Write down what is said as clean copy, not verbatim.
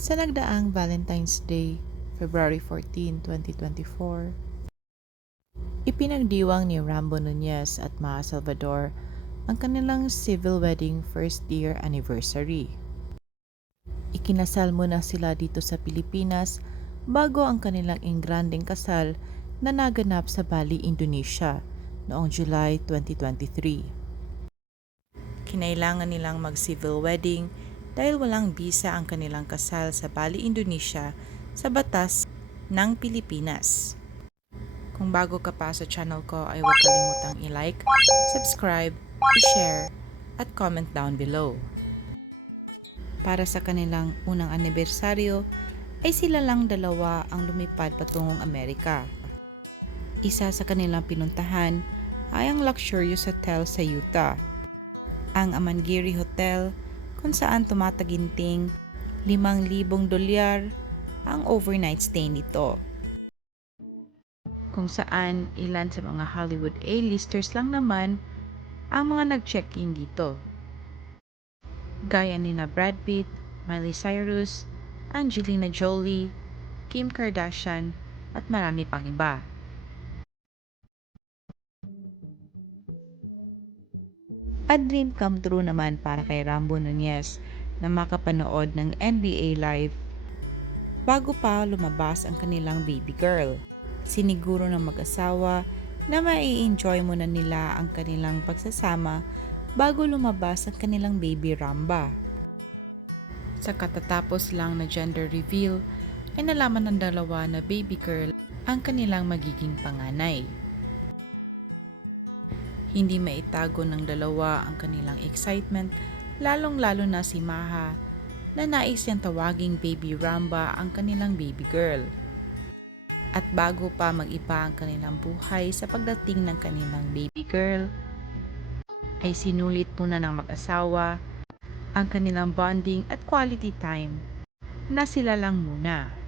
Sa nagdaang Valentine's Day, February 14, 2024, ipinagdiwang ni Rambo Nunez at Maha Salvador ang kanilang civil wedding first year anniversary. Ikinasal muna sila dito sa Pilipinas bago ang kanilang ingranding kasal na naganap sa Bali, Indonesia noong July 2023. Kinailangan nilang mag-civil wedding dahil walang bisa ang kanilang kasal sa Bali, Indonesia sa batas ng Pilipinas. Kung bago ka pa sa channel ko ay huwag kalimutang i-like, subscribe, i-share, at comment down below. Para sa kanilang unang anibersaryo ay sila lang dalawa ang lumipad patungong Amerika. Isa sa kanilang pinuntahan ay ang luxurious hotel sa Utah, ang Amangiri Hotel, kung saan tumataginting $5,000 ang overnight stay nito. Kung saan ilan sa mga Hollywood A-listers lang naman ang mga nag-check-in dito. Gaya nina Brad Pitt, Miley Cyrus, Angelina Jolie, Kim Kardashian, at marami pang iba. A dream come true naman para kay Rambo Nunez na makapanood ng NBA Live bago pa lumabas ang kanilang baby girl. Siniguro ng mag-asawa na mai-enjoy muna nila ang kanilang pagsasama bago lumabas ang kanilang baby Ramba. Sa katatapos lang na gender reveal, ay nalaman ng dalawa na baby girl ang kanilang magiging panganay. Hindi maitago ng dalawa ang kanilang excitement, lalong-lalo na si Maha na nais niyang tawaging baby Ramba ang kanilang baby girl. At bago pa mag-ipa ang kanilang buhay sa pagdating ng kanilang baby girl, ay sinulit muna ng mag-asawa ang kanilang bonding at quality time na sila lang muna.